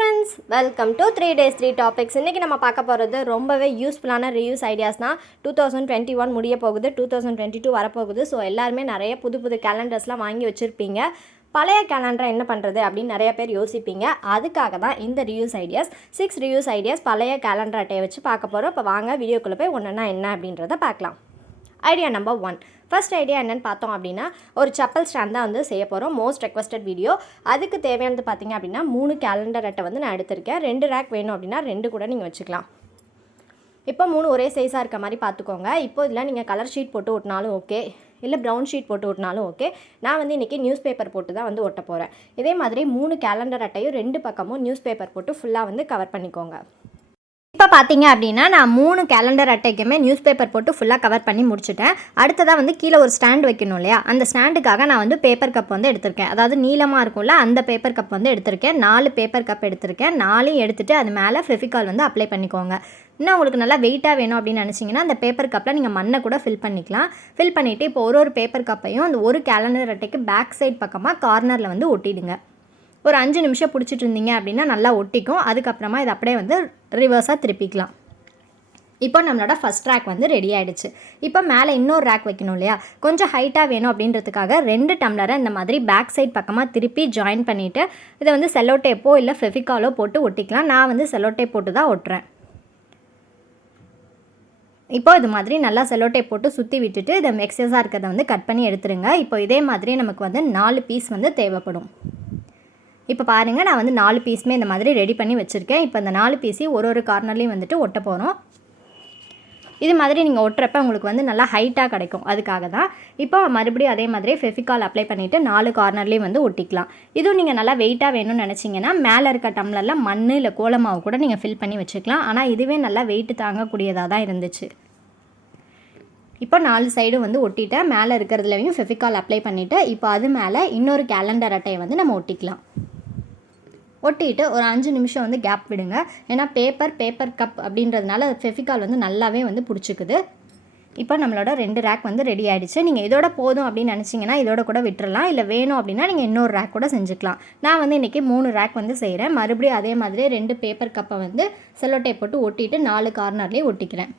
Friends, welcome to 3 days 3 topics. இன்றைக்கி நம்ம பார்க்க போகிறது ரொம்பவே யூஸ்ஃபுல்லான ரிவ்யூஸ் ஐடியாஸ்னால் 2021 முடிய போகுது, 2022 வரப்போகுது. ஸோ எல்லாருமே நிறைய புது புது கேலண்டர்ஸ்லாம் வாங்கி வச்சுருப்பீங்க. பழைய கேலண்டரை என்ன பண்ணுறது அப்படின்னு நிறைய பேர் யோசிப்பீங்க. அதுக்காக தான் இந்த ரிவ்யூஸ் ஐடியாஸ் 6 ரிவ்யூஸ் ஐடியாஸ் பழைய கேலண்டர் அட்டையை வச்சு பார்க்க போகிறோம். இப்போ வாங்க வீடியோக்குள்ளே போய் ஒன்றுனா என்ன அப்படின்றத பார்க்கலாம். Idea number 1. ஃபர்ஸ்ட் ஐடியா என்னென்னு பார்த்தோம் அப்படின்னா, ஒரு செப்பல் ஸ்டாண்ட் தான் வந்து செய்ய போகிறோம். Most requested video. அதுக்கு தேவையானது பார்த்திங்க அப்படின்னா 3 கேலண்டர் அட்டை வந்து நான் எடுத்திருக்கேன். 2 ரேக் வேணும் அப்படின்னா 2 கூட நீங்கள் வச்சுக்கலாம். இப்போ 3 ஒரே சைஸாக இருக்க மாதிரி பார்த்துக்கோங்க. இப்போ இதில் நீங்கள் கலர் ஷீட் போட்டு ஒட்டினாலும் ஓகே, இல்லை ப்ரௌன் ஷீட் போட்டு ஒட்டினாலும் ஓகே. நான் வந்து இன்றைக்கி நியூஸ் பேப்பர் போட்டு தான் வந்து ஒட்ட போகிறேன். இதே மாதிரி 3 கேலண்டர் அட்டையும் 2 பக்கமும் நியூஸ் பேப்பர் போட்டு ஃபுல்லாக வந்து கவர் பண்ணிக்கோங்க. இப்போ பார்த்தீங்க அப்படின்னா நான் 3 கேலண்டர் அட்டைக்குமே நியூஸ் பேப்பர் போட்டு ஃபுல்லாக கவர் பண்ணி முடிச்சுட்டேன். அடுத்ததாக வந்து கீழே ஒரு ஸ்டாண்ட் வைக்கணும் இல்லையா, அந்த ஸ்டாண்டுக்காக நான் வந்து பேப்பர் கப் வந்து எடுத்திருக்கேன். அதாவது நீளமாக இருக்கும்ல, அந்த பேப்பர் கப் வந்து எடுத்திருக்கேன். 4 பேப்பர் கப் எடுத்திருக்கேன். 4 எடுத்துகிட்டு அது மேலே ஃபெவிகால் வந்து அப்ளை பண்ணிக்கோங்க. இன்னும் உங்களுக்கு நல்லா வெயிட்டாக வேணும் அப்படின்னு நினச்சிங்கன்னா அந்த பேப்பர் கப்பில் நீங்கள் மண்ணை கூட ஃபில் பண்ணிக்கலாம். ஃபில் பண்ணிவிட்டு இப்போ ஒரு பேப்பர் கப்பையும் அந்த ஒரு கேலண்டர் அட்டைக்கு பேக் சைட் பக்கமாக கார்னரில் வந்து ஒட்டிடுங்க. ஒரு 5 நிமிஷம் பிடிச்சிட்டு இருந்தீங்க அப்படின்னா நல்லா ஒட்டிக்கும். அதுக்கப்புறமா இதை அப்படியே வந்து ரிவர்ஸாக திருப்பிக்கலாம். இப்போ நம்மளோட ஃபஸ்ட் ரேக் வந்து ரெடி ஆகிடுச்சு. இப்போ மேலே இன்னொரு ரேக் வைக்கணும் இல்லையா, கொஞ்சம் ஹைட்டாக வேணும் அப்படின்றதுக்காக 2 டம்ளரை இந்த மாதிரி பேக் சைட் பக்கமாக திருப்பி ஜாயின் பண்ணிவிட்டு இதை வந்து செல்லோ டேப்போ இல்லை ஃபெவிகாலோ போட்டு ஒட்டிக்கலாம். நான் வந்து செல்லோ டேப் போட்டு தான் ஒட்டுறேன். இப்போ இது மாதிரி நல்லா செல்லோ டேப் போட்டு சுற்றி விட்டுட்டு இதை எக்ஸஸாக இருக்கிறத வந்து கட் பண்ணி எடுத்துருங்க. இப்போ இதே மாதிரி நமக்கு வந்து 4 பீஸ் வந்து தேவைப்படும். இப்போ பாருங்கள், நான் வந்து 4 பீஸுமே இந்த மாதிரி ரெடி பண்ணி வச்சுருக்கேன். இப்போ இந்த 4 பீஸையும் ஒரு கார்னர்லேயும் வந்துட்டு ஒட்ட போகிறோம். இது மாதிரி நீங்கள் ஒட்டுறப்ப உங்களுக்கு வந்து நல்லா ஹைட்டாக கிடைக்கும். அதுக்காக தான். இப்போ மறுபடியும் அதே மாதிரி ஃபெவிகால் அப்ளை பண்ணிவிட்டு 4 கார்னர்லேயும் வந்து ஒட்டிக்கலாம். இதுவும் நீங்கள் நல்லா வெயிட்டாக வேணும்னு நினச்சிங்கன்னா மேலே இருக்க டம்ளரில் மண் இல்லை கோலமாவு கூட நீங்கள் ஃபில் பண்ணி வச்சுக்கலாம். ஆனால் இதுவே நல்லா வெயிட்டு தாங்கக்கூடியதாக தான் இருந்துச்சு. இப்போ 4 சைடும் வந்து ஒட்டிட்டேன். மேலே இருக்கிறதுலையும் ஃபெவிகால் அப்ளை பண்ணிவிட்டு இப்போ அது மேலே இன்னொரு கேலண்டர் அட்டையை வந்து நம்ம ஒட்டிக்கலாம். ஒட்டிட்டு ஒரு 5 நிமிஷம் வந்து கேப் விடுங்க. ஏன்னா பேப்பர் கப் அப்படின்றதுனால ஃபெவிகால் வந்து நல்லாவே வந்து பிடிச்சிக்குது. இப்போ நம்மளோட 2 ரேக் வந்து ரெடி ஆகிடுச்சு. நீங்கள் இதோட போதும் அப்படின்னு நினச்சிங்கன்னா இதோட கூட விட்டுறலாம். இல்லை வேணும் அப்படின்னா நீங்கள் இன்னொரு ரேக் கூட செஞ்சுக்கலாம். நான் வந்து இன்றைக்கி 3 ரேக் வந்து செய்கிறேன். மறுபடியும் அதே மாதிரி 2 பேப்பர் கப்பை வந்து செல்லோ டேப் போட்டு ஒட்டிட்டு 4 கார்னர்லேயே ஒட்டிக்கிறேன்.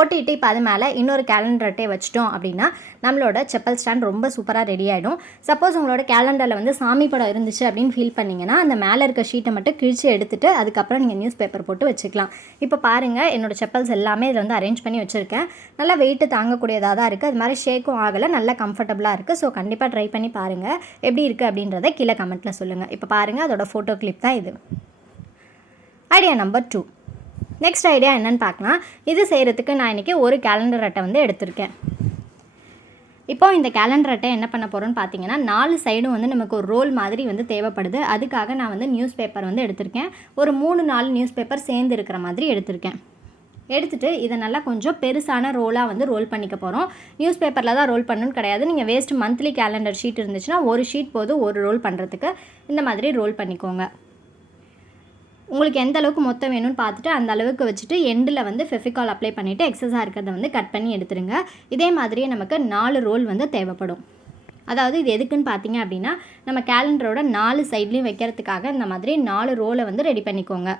ஒட்டிட்டு இப்போ அது மேலே இன்னொரு கேலண்டர் அட்டையை வச்சிட்டோம் அப்படின்னா நம்மளோட செப்பல் ஸ்டாண்ட் ரொம்ப சூப்பராக ரெடி ஆகிடும். சப்போஸ் உங்களோட கேலண்டரில் வந்து சாமி படம் இருந்துச்சு அப்படின்னு ஃபீல் பண்ணிங்கன்னா அந்த மேலே இருக்க ஷீட்டை மட்டும் கிழிச்சு எடுத்துகிட்டு அதுக்கப்புறம் நீங்கள் நியூஸ் பேப்பர் போட்டு வச்சுக்கலாம். இப்போ பாருங்கள், என்னோடய செப்பல்ஸ் எல்லாமே இதில் வந்து அரேஞ்ச் பண்ணி வச்சுருக்கேன். நல்லா வெயிட்டு தாங்கக்கூடியதாக தான் இருக்குது. அது மாதிரி ஷேக்கும் ஆகலை, நல்லா கம்ஃபர்டபுளாக இருக்குது. ஸோ கண்டிப்பாக ட்ரை பண்ணி பாருங்கள். எப்படி இருக்குது அப்படின்றத கீழே கமெண்ட்டில் சொல்லுங்கள். இப்போ பாருங்கள், அதோட ஃபோட்டோ கிளிப் தான் இது. Idea number 2. நெக்ஸ்ட் ஐடியா என்னென்னு பார்க்கலாம். இது செய்கிறதுக்கு நான் இன்றைக்கி ஒரு கேலண்டர் அட்டை வந்து எடுத்திருக்கேன். இப்போ இந்த கேலண்டர் அட்டை என்ன பண்ண போகிறோன்னு பார்த்தீங்கன்னா 4 சைடும் வந்து நமக்கு ஒரு ரோல் மாதிரி வந்து தேவைப்படுது. அதுக்காக நான் வந்து நியூஸ் பேப்பர் வந்து எடுத்திருக்கேன். ஒரு 3-4 நியூஸ் பேப்பர் சேர்ந்து இருக்கிற மாதிரி எடுத்திருக்கேன். எடுத்துகிட்டு இதை நல்லா கொஞ்சம் பெருசான ரோலாக வந்து ரோல் பண்ணிக்க போகிறோம். நியூஸ் பேப்பரில் தான் ரோல் பண்ணணும்னு கிடையாது. நீங்கள் வேஸ்ட் மந்த்லி கேலண்டர் ஷீட் இருந்துச்சுன்னா ஒரு ஷீட் போதும் ஒரு ரோல் பண்ணுறதுக்கு. இந்த மாதிரி ரோல் பண்ணிக்கோங்க. உங்களுக்கு எந்த அளவுக்கு மொத்தம் வேணும்னு பார்த்துட்டு அந்த அளவுக்கு வச்சுட்டு எண்டில் வந்து ஃபெவிகால் அப்ளை பண்ணிவிட்டு எக்ஸஸாக இருக்கிறத வந்து கட் பண்ணி எடுத்துருங்க. இதே மாதிரியே நமக்கு 4 ரோல் வந்து தேவைப்படும். அதாவது இது எதுக்குன்னு பார்த்தீங்க அப்படின்னா நம்ம கேலண்டரோட 4 சைட்லேயும் வைக்கிறதுக்காக இந்த மாதிரி 4 ரோலை வந்து ரெடி பண்ணிக்கோங்க.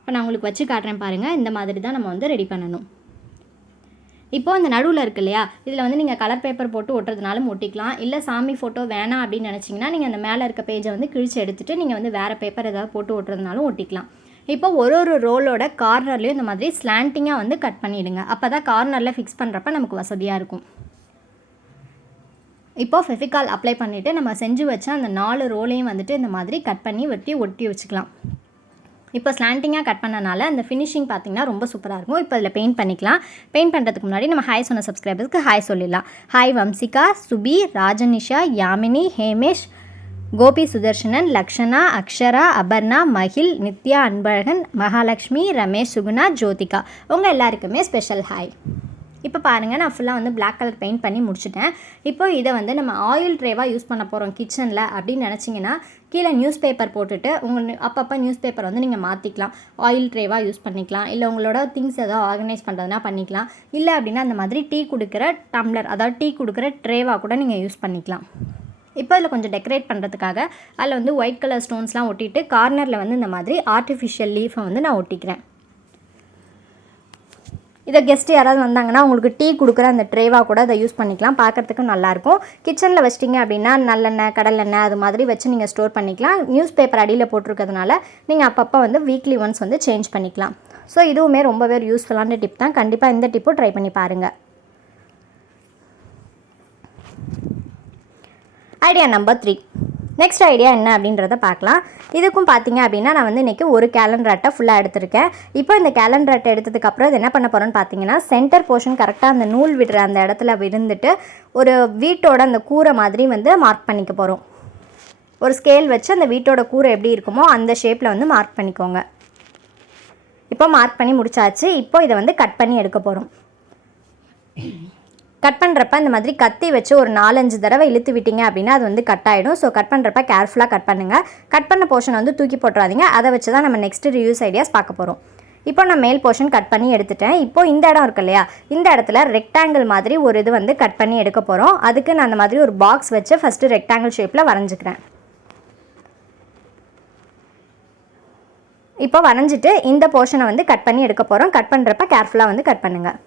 இப்போ நான் உங்களுக்கு வச்சு காட்டுறேன் பாருங்கள். இந்த மாதிரி தான் நம்ம வந்து ரெடி பண்ணணும். இப்போது இந்த நடுவில் இருக்கு இல்லையா, இதில் வந்து நீங்கள் கலர் பேப்பர் போட்டு ஒட்டுறதுனாலும் ஒட்டிக்கலாம். இல்லை சாமி ஃபோட்டோ வேணாம் அப்படின்னு நினச்சிங்கன்னா நீங்கள் அந்த மேலே இருக்க பேஜை வந்து கிழிச்சு எடுத்துகிட்டு நீங்கள் வந்து வேறு பேப்பர் ஏதாவது போட்டு ஒட்டுறதுனாலும் ஒட்டிக்கலாம். இப்போ ஒரு ரோலோட கார்னர்லேயும் இந்த மாதிரி ஸ்லாண்டிங்காக வந்து கட் பண்ணிவிடுங்க. அப்போ தான் கார்னரில் ஃபிக்ஸ் பண்ணுறப்ப நமக்கு வசதியாக இருக்கும். இப்போது ஃபெவிகால் அப்ளை பண்ணிவிட்டு நம்ம செஞ்சு வச்ச அந்த 4 ரோலையும் வந்துட்டு இந்த மாதிரி கட் பண்ணி ஒட்டி வச்சுக்கலாம். இப்போ ஸ்லாண்டிங்காக கட் பண்ணனால அந்த ஃபினிஷிங் பார்த்திங்கன்னா ரொம்ப சூப்பராக இருக்கும். இப்போ இதில் பெயிண்ட் பண்ணிக்கலாம். பெயிண்ட் பண்ணுறதுக்கு முன்னாடி நம்ம ஹாய் சொன்ன சப்ஸ்கிரைபர்ஸ்க்கு ஹாய் சொல்லிடலாம். ஹாய் வம்சிகா, சுபி, ராஜனிஷா, யாமினி, ஹேமேஷ், கோபி சுதர்ஷனன், லக்ஷனா, அக்ஷரா, அபர்ணா, மகில், நித்யா, அன்பழகன், மகாலட்சுமி, ரமேஷ், சுகுணா, ஜோதிகா, உங்கள் எல்லாருக்குமே ஸ்பெஷல் ஹாய். இப்போ பாருங்கள், நான் ஃபுல்லாக வந்து பிளாக் கலர் பெயிண்ட் பண்ணி முடிச்சுட்டேன். இப்போ இதை வந்து நம்ம ஆயில் ட்ரேவாக யூஸ் பண்ண போகிறோம் கிச்சனில் அப்படின்னு நினச்சிங்கன்னா கீழே நியூஸ் பேப்பர் போட்டுட்டு அப்பப்போ நியூஸ் பேப்பர் வந்து நீங்கள் மாற்றிக்கலாம். ஆயில் ட்ரேவாக யூஸ் பண்ணிக்கலாம். இல்லை உங்களோட திங்ஸ் எதாவது ஆர்கனைஸ் பண்ணுறதுனா பண்ணிக்கலாம். இல்லை அப்படின்னா அந்த மாதிரி டீ குடிக்கிற டம்ளர், அதாவது டீ குடிக்கிற ட்ரேவாக கூட நீங்கள் யூஸ் பண்ணிக்கலாம். இப்போ இதில் கொஞ்சம் டெக்கரேட் பண்ணுறதுக்காக அதில் வந்து ஒயிட் கலர் ஸ்டோன்ஸ்லாம் ஒட்டிட்டு கார்னரில் வந்து இந்த மாதிரி ஆர்டிஃபிஷியல் லீஃபை வந்து நான் ஒட்டிக்கிறேன். இதை கெஸ்ட்டு யாராவது வந்தாங்கன்னா உங்களுக்கு டீ கொடுக்குற அந்த ட்ரேவாக கூட அதை யூஸ் பண்ணிக்கலாம். பார்க்குறதுக்கு நல்லாயிருக்கும். கிச்சனில் வச்சிட்டிங்க அப்படின்னா நல்லெண்ணெய், கடலெண்ணெய் அது மாதிரி வச்சு நீங்கள் ஸ்டோர் பண்ணிக்கலாம். நியூஸ் பேப்பர் அடியில் போட்டிருக்கிறதுனால நீங்கள் அப்பப்போ வந்து வீக்லி ஒன்ஸ் வந்து சேஞ்ச் பண்ணிக்கலாம். ஸோ இதுவுமே ரொம்பவே ஒரு யூஸ்ஃபுல்லான டிப் தான். கண்டிப்பாக இந்த டிப்பும் ட்ரை பண்ணி பாருங்கள். Idea number 3. நெக்ஸ்ட் ஐடியா என்ன அப்படின்றத பார்க்கலாம். இதுக்கும் பார்த்தீங்க அப்படின்னா நான் வந்து இன்றைக்கி ஒரு கேலண்டர் அட்டை ஃபுல்லாக எடுத்திருக்கேன். இப்போ இந்த கேலண்டர் அட்டை எடுத்ததுக்கப்புறம் இது என்ன பண்ண போகிறோன்னு பார்த்தீங்கன்னா சென்டர் போர்ஷன் கரெக்டாக அந்த நூல் விடுற அந்த இடத்துல விழுந்துட்டு ஒரு வீட்டோட அந்த கூரை மாதிரி வந்து மார்க் பண்ணிக்க போகிறோம். ஒரு ஸ்கேல் வச்சு அந்த வீட்டோட கூரை எப்படி இருக்குமோ அந்த ஷேப்பில் வந்து மார்க் பண்ணிக்கோங்க. இப்போ மார்க் பண்ணி முடிச்சாச்சு. இப்போ இதை வந்து கட் பண்ணி எடுக்க போகிறோம். கட் பண்ணுறப்ப இந்த மாதிரி கத்தி வச்சு ஒரு 4-5 தடவை இழுத்து விட்டீங்க அப்படின்னா அது வந்து கட் ஆகிடும். ஸோ கட் பண்ணுறப்ப கேர்ஃபுல்லாக கட் பண்ணுங்கள். கட் பண்ண போர்ஷன் வந்து தூக்கி போட்டுறாதீங்க. அதை வச்சு தான் நம்ம நெக்ஸ்ட் ரிவ்யூஸ் ஐடியாஸ் பார்க்க போகிறோம். இப்போ நான் மேல் போர்ஷன் கட் பண்ணி எடுத்துட்டேன். இப்போ இந்த இடம் இருக்கு இல்லையா, இந்த இடத்துல ரெக்டாங்கிள் மாதிரி ஒரு இது வந்து கட் பண்ணி எடுக்க போகிறோம். அதுக்கு நான் அந்த மாதிரி ஒரு பாக்ஸ் வச்சு ஃபஸ்ட்டு ரெக்டாங்கிள் ஷேப்பில் வரைஞ்சிக்கிறேன். இப்போ வரைஞ்சிட்டு இந்த போர்ஷனை வந்து கட் பண்ணி எடுக்க போகிறோம். கட் பண்ணுறப்ப கேர்ஃபுல்லாக வந்து கட் பண்ணுங்கள்.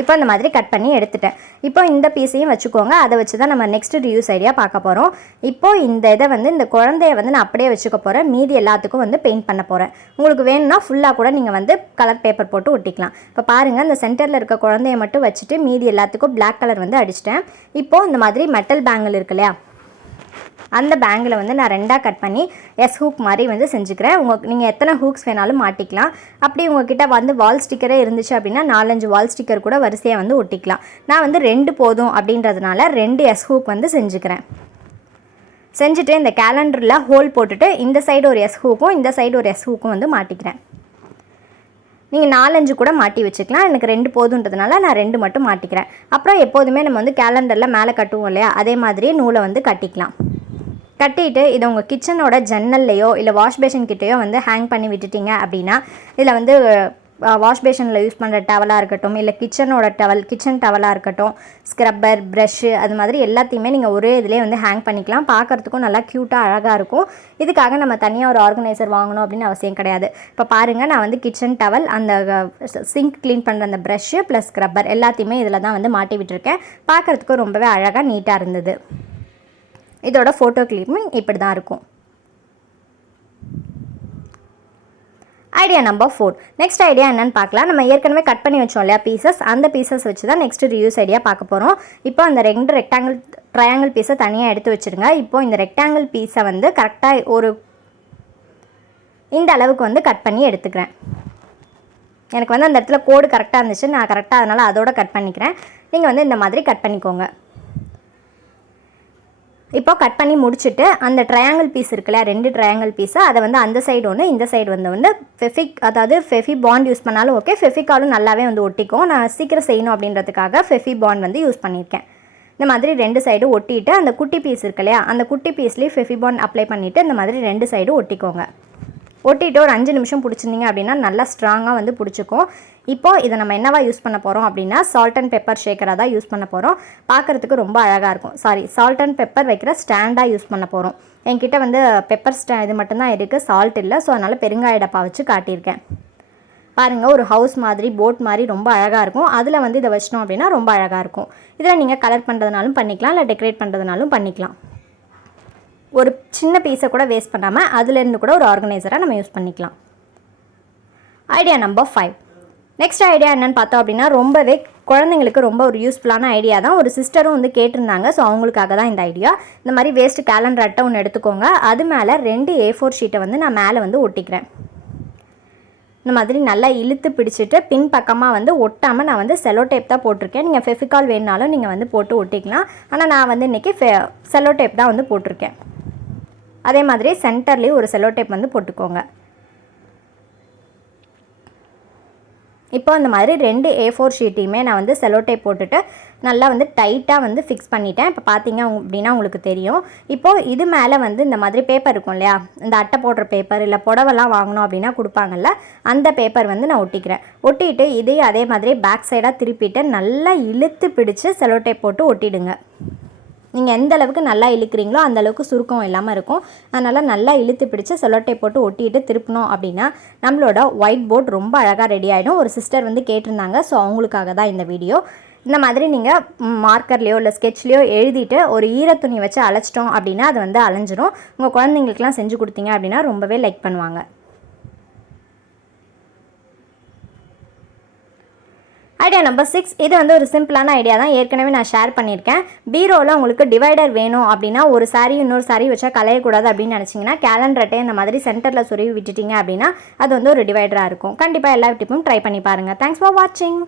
இப்போ இந்த மாதிரி கட் பண்ணி எடுத்துட்டேன். இப்போ இந்த பீஸையும் வச்சுக்கோங்க. அதை வச்சு தான் நம்ம நெக்ஸ்ட் ரிவ்யூஸ் ஐடியா பார்க்க போகிறோம். இப்போது இந்த இதை வந்து இந்த குழந்தைய வந்து நான் அப்படியே வச்சுக்க போகிறேன். மீதி எல்லாத்துக்கும் வந்து பெயிண்ட் பண்ண போகிறேன். உங்களுக்கு வேணும்னா ஃபுல்லாக கூட நீங்கள் வந்து கலர் பேப்பர் போட்டு ஒட்டிக்கலாம். இப்போ பாருங்கள், இந்த சென்டரில் இருக்க குழந்தைய மட்டும் வச்சுட்டு மீதி எல்லாத்துக்கும் பிளாக் கலர் வந்து அடிச்சிட்டேன். இப்போது இந்த மாதிரி மெட்டல் பேங்கிள் இருக்கு இல்லையா, அந்த பேங்கில் வந்து நான் 2ஆக கட் பண்ணி எஸ் ஹூக் மாதிரி வந்து செஞ்சுக்கிறேன். நீங்கள் எத்தனை ஹூக்ஸ் வேணாலும் மாட்டிக்கலாம். அப்படி உங்ககிட்ட வந்து வால் ஸ்டிக்கரே இருந்துச்சு அப்படின்னா 4-5 வால் ஸ்டிக்கர் கூட வரிசையாக வந்து ஒட்டிக்கலாம். நான் வந்து 2 போதும் அப்படின்றதுனால 2 எஸ் ஹூக் வந்து செஞ்சுக்கிறேன். செஞ்சுட்டு இந்த கேலண்டரில் ஹோல் போட்டுட்டு இந்த சைடு ஒரு எஸ் ஹூக்கும் இந்த சைடு ஒரு எஸ் ஹூக்கும் வந்து மாட்டிக்கிறேன். நீங்கள் 4-5 கூட மாட்டி வச்சுக்கலாம். எனக்கு 2 போதுன்றதுனால நான் 2 மட்டும் மாட்டிக்கிறேன். அப்புறம் எப்போதுமே நம்ம வந்து கேலண்டரில் மேலே கட்டுவோம் இல்லையா, அதே மாதிரியே நூலை வந்து கட்டிக்கலாம். கட்டிட்டு இதை உங்கள் கிச்சனோட ஜன்னல்லையோ இல்லை வாஷ் பேஷன் கிட்டேயோ வந்து ஹேங் பண்ணி விட்டுட்டிங்க அப்படின்னா இதில் வந்து வாஷ் பேஷனில் யூஸ் பண்ணுற டவலாக இருக்கட்டும், இல்லை கிச்சனோட கிச்சன் டவலாக இருக்கட்டும், ஸ்க்ரப்பர், ப்ரஷ்ஷு, அது மாதிரி எல்லாத்தையுமே நீங்கள் ஒரே இதிலே வந்து ஹேங் பண்ணிக்கலாம். பார்க்குறதுக்கும் நல்லா க்யூட்டாக அழகாக இருக்கும். இதுக்காக நம்ம தனியாக ஒரு ஆர்கனைசர் வாங்கணும் அப்படின்னு அவசியம் கிடையாது. இப்போ பாருங்கள், நான் வந்து கிச்சன் டவல், அந்த சிங்க் க்ளீன் பண்ணுற அந்த ப்ரஷ்ஷு ப்ளஸ் ஸ்க்ரப்பர் எல்லாத்தையுமே இதில் தான் வந்து மாட்டி விட்டுருக்கேன். பார்க்குறதுக்கும் ரொம்பவே அழகாக நீட்டாக இருந்தது. இதோட ஃபோட்டோ கிளிப்பிங் இப்படி தான் இருக்கும். Idea number 4. நெக்ஸ்ட் ஐடியா என்னென்னு பார்க்கலாம். நம்ம ஏற்கனவே கட் பண்ணி வச்சோம் இல்லையா பீசஸ், அந்த பீசஸ் வச்சு தான் நெக்ஸ்ட் ரிவ்யூஸ் ஐடியா பார்க்க போகிறோம். இப்போ அந்த 2 ட்ரையாங்கிள் பீஸை தனியாக எடுத்து வச்சுருங்க. இப்போ இந்த ரெக்டாங்கிள் பீஸை வந்து கரெக்டாக ஒரு இந்த அளவுக்கு வந்து கட் பண்ணி எடுத்துக்கிறேன். எனக்கு வந்து அந்த இடத்துல கோடு கரெக்டாக இருந்துச்சு, நான் கரெக்டாக அதனால் அதோட கட் பண்ணிக்கிறேன். நீங்கள் வந்து இந்த மாதிரி கட் பண்ணிக்கோங்க. இப்போ கட் பண்ணி முடிச்சுட்டு அந்த ட்ரையாங்கிள் பீஸ் இருக்குல்ல, 2 ட்ரையாங்கிள் பீஸை அதை வந்து அந்த சைடு ஒன்று இந்த சைடு வந்து ஃபெஃபி பாண்ட் யூஸ் பண்ணாலும் ஓகே, ஃபெஃபிகாலும் நல்லாவே வந்து ஒட்டிக்கும். நான் சீக்கிரம் செய்யணும் அப்படின்றதுக்காக ஃபெஃபி பாண்ட் வந்து யூஸ் பண்ணியிருக்கேன். இந்த மாதிரி 2 சைடு ஒட்டிட்டு அந்த குட்டி பீஸ் இருக்கு இல்லையா, அந்த குட்டி பீஸ்லேயே ஃபெஃபி பாண்ட் அப்ளை பண்ணிவிட்டு இந்த மாதிரி 2 சைடு ஒட்டிக்கோங்க. ஒட்டிட்டு ஒரு 5 நிமிஷம் பிடிச்சிருந்தீங்க அப்படின்னா நல்லா ஸ்ட்ராங்காக வந்து பிடிச்சிக்கும். இப்போது இதை நம்ம என்னவா யூஸ் பண்ண போகிறோம் அப்படின்னா சால்ட் அண்ட் பெப்பர் ஷேக்கராக தான் யூஸ் பண்ண போகிறோம். பார்க்குறதுக்கு ரொம்ப அழகாக இருக்கும். சால்ட் அண்ட் பெப்பர் வைக்கிற ஸ்டாண்டாக யூஸ் பண்ண போகிறோம். என்கிட்ட வந்து பெப்பர் இது மட்டும்தான் இருக்குது, சால்ட் இல்லை. ஸோ அதனால் பெருங்காய டப்பா வச்சு காட்டியிருக்கேன். பாருங்கள், ஒரு ஹவுஸ் மாதிரி போட் மாதிரி ரொம்ப அழகாக இருக்கும். அதில் வந்து இதை வச்சிட்டோம் அப்படின்னா ரொம்ப அழகாக இருக்கும். இதில் நீங்கள் கலர் பண்ணுறதுனாலும் பண்ணிக்கலாம், இல்லை டெக்கரேட் பண்ணுறதுனாலும் பண்ணிக்கலாம். ஒரு சின்ன பீஸை கூட வேஸ்ட் பண்ணாமல் அதுலேருந்து கூட ஒரு ஆர்கனைசராக நம்ம யூஸ் பண்ணிக்கலாம். Idea number 5. நெக்ஸ்ட் ஐடியா என்னென்னு பார்த்தோம் அப்படின்னா ரொம்பவே குழந்தைங்களுக்கு ரொம்ப ஒரு யூஸ்ஃபுல்லான ஐடியா தான். ஒரு சிஸ்டரும் வந்து கேட்டிருந்தாங்க. ஸோ அவங்களுக்காக தான் இந்த ஐடியா. இந்த மாதிரி வேஸ்ட்டு கேலண்டர் அட்டை ஒன்று எடுத்துக்கோங்க. அது மேலே 2 A4 ஷீட்டை வந்து நான் மேலே வந்து ஒட்டிக்கிறேன். இந்த மாதிரி நல்லா இழுத்து பிடிச்சிட்டு பின் பக்கமாக வந்து ஒட்டாமல் நான் வந்து செலோ டேப் தான் போட்டிருக்கேன். நீங்கள் ஃபெஃபிகால் வேணுனாலும் நீங்கள் வந்து போட்டு ஒட்டிக்கலாம். ஆனால் நான் வந்து இன்றைக்கி செலோ டேப் தான் வந்து போட்டிருக்கேன். அதே மாதிரி சென்டர்லேயும் ஒரு செலோ டேப் வந்து போட்டுக்கோங்க. இப்போ இந்த மாதிரி 2 A4 ஷீட்டையுமே நான் வந்து செலோ டேப் போட்டுட்டு நல்லா வந்து டைட்டாக வந்து ஃபிக்ஸ் பண்ணிட்டேன். இப்போ பார்த்தீங்க அப்படின்னா உங்களுக்கு தெரியும். இப்போது இது மேலே வந்து இந்த மாதிரி பேப்பர் இருக்கும் இல்லையா, இந்த அட்டை போடுற பேப்பர், இல்லை புடவெல்லாம் வாங்கணும் அப்படின்னா கொடுப்பாங்கல்ல, அந்த பேப்பர் வந்து நான் ஒட்டிக்கிறேன். ஒட்டிட்டு இதையும் அதே மாதிரி பேக் சைடாக திருப்பிட்டு நல்லா இழுத்து பிடிச்சி செலோ டேப் போட்டு ஒட்டிடுங்க. நீங்கள் எந்த அளவுக்கு நல்லா இழுக்கிறீங்களோ அந்த அளவுக்கு சுருக்கம் இல்லாமல் இருக்கும். அதனால் நல்லா இழுத்து பிடிச்சி செல்லோ டேப் போட்டு ஒட்டிட்டு திருப்பினோம் அப்படின்னா நம்மளோட ஒயிட் போர்ட் ரொம்ப அழகாக ரெடி ஆகிடும். ஒரு சிஸ்டர் வந்து கேட்டிருந்தாங்க, ஸோ அவங்களுக்காக தான் இந்த வீடியோ. இந்த மாதிரி நீங்கள் மார்க்கர்லேயோ இல்லை ஸ்கெட்ச்லேயோ எழுதிட்டு ஒரு ஈரத்துணி வச்சு அழைச்சிட்டோம் அப்படின்னா அது வந்து அலைஞ்சிரும். உங்கள் குழந்தைங்களுக்குலாம் செஞ்சு கொடுத்தீங்க அப்படின்னா ரொம்பவே லைக் பண்ணுவாங்க. ஐடியா நம்பர் 6, இது வந்து ஒரு சிம்பிளான ஐடியா தான், ஏற்கனவே நான் ஷேர் பண்ணியிருக்கேன். பீரோவில் உங்களுக்கு டிவைடர் வேணும் அப்படின்னா ஒரு சாரி இன்னொரு சாரி வச்சா கலையக்கூடாது அப்படின்னு நினச்சிங்கன்னா கேலண்டர்ட்டே இந்த மாதிரி சென்டரில் சொருவி விட்டுட்டிங்க அப்படின்னா அது வந்து ஒரு டிவைடராக இருக்கும். கண்டிப்பாக எல்லா டிப்பும் ட்ரை பண்ணி பாருங்கள். தேங்க்ஸ் ஃபார் வாட்சிங்.